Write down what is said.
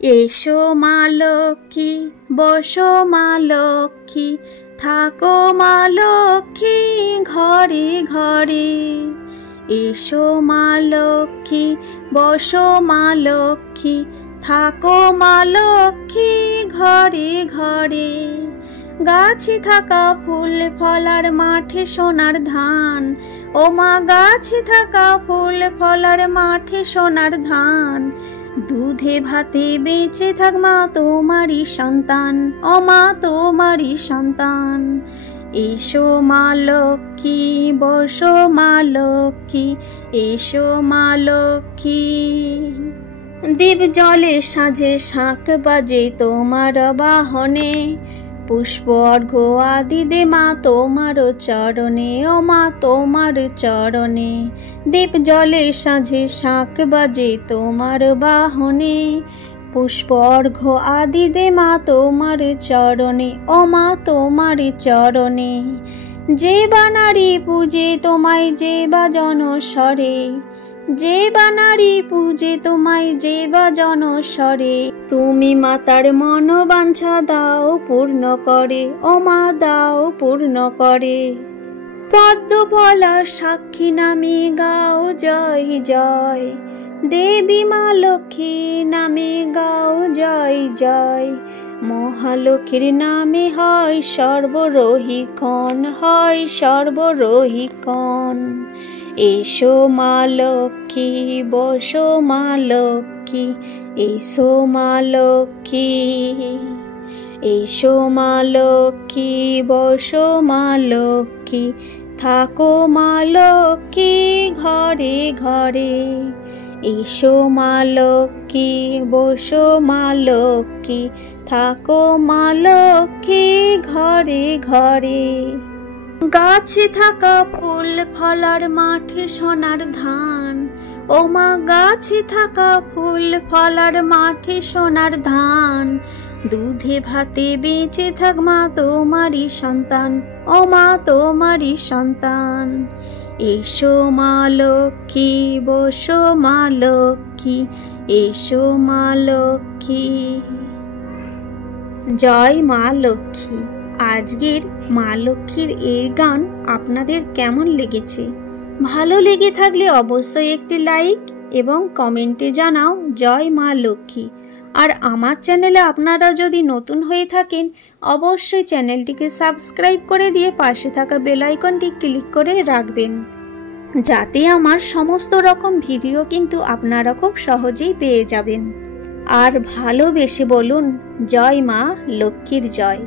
এসো মা লক্ষ্মী, বসো মা লক্ষ্মী, থাকো মা লক্ষ্মী ঘরে ঘরে। এসো মা লক্ষ্মী, বসো মা লক্ষ্মী, থাকো মা লক্ষ্মী ঘরে ঘরে। গাছে থাকা ফুল ফলার মাঠে সোনার ধান, ও মা গাছে থাকা ফুল ফলার মাঠে সোনার ধান। দুধে ভাতে বেঁচে থাক মা তোমারই সন্তান, ও মা তোমারই সন্তান। এসো মা লক্ষ্মী, বসো মা লক্ষ্মী, এসো মা লক্ষ্মী। দীপ জলে সাজে শাঁখ বাজে তোমার বাহনে, পুষ্প অর্ঘ্য আদি দে মা তোমার চরণে, ও মা তোমার চরণে। দীপ জলে সাজে শাঁখ বাজে তোমার বাহনে, পুষ্প অর্ঘ্য আদি দে মা তোমার চরণে, ও মা তোমার চরণে। যে বানারি পূজে তোমায় যে বা জনস্বরে, যে বানারি পূজে তোমায় যে বা জনস্বরে। তুমি মাতার মনোবাঞ্ছা দাও পূর্ণ করে, ও মা দাও পূর্ণ করে। পদ্ম ফলার সাক্ষী নামে গাও জয় জয়, দেবী মা লক্ষ্মী নামে গাও জয় জয়। মহালক্ষ্মীর নামে হয় সর্বরোহিক্ষণ, হয় সর্বরোহিক্ষণ। এসো মা লক্ষ্মী, বসো মা লক্ষ্মী, এসো মা লক্ষ্মী। এসো মা লক্ষ্মী, বসো মা লক্ষ্মী, থাকো মা লক্ষ্মী ঘরে ঘরে। এসো মা লক্ষ্মী, বসো মা লক্ষ্মী, থাকো মা লক্ষ্মী ঘরে ঘরে। গাছে থাকা ফুল ফলার মাঠে সোনার ধান, ও মা গাছে থাকা ফুল ফলার মাঠে সোনার ধান। দুধে ভাতে বেঁচে থাক মা তোমারই সন্তান, ও মা তোমারই সন্তান। এসো মা লক্ষ্মী, বসো মা লক্ষ্মী, এসো মা লক্ষ্মী। জয় মা লক্ষ্মী। আজকের মা লক্ষ্মীর এই গান আপনাদের কেমন লেগেছে? ভালো লেগে থাকলে অবশ্যই একটি লাইক এবং কমেন্টে জানাও জয় মা লক্ষ্মী। আর আমার চ্যানেলে আপনারা যদি নতুন হয়ে থাকেন অবশ্যই চ্যানেলটিকে সাবস্ক্রাইব করে দিয়ে পাশে থাকা বেল আইকনটি ক্লিক করে রাখবেন, যাতে আমার সমস্ত রকম ভিডিও কিন্তু আপনারা খুব সহজেই পেয়ে যাবেন। আর ভালোবেসে বলুন জয় মা লক্ষ্মীর জয়।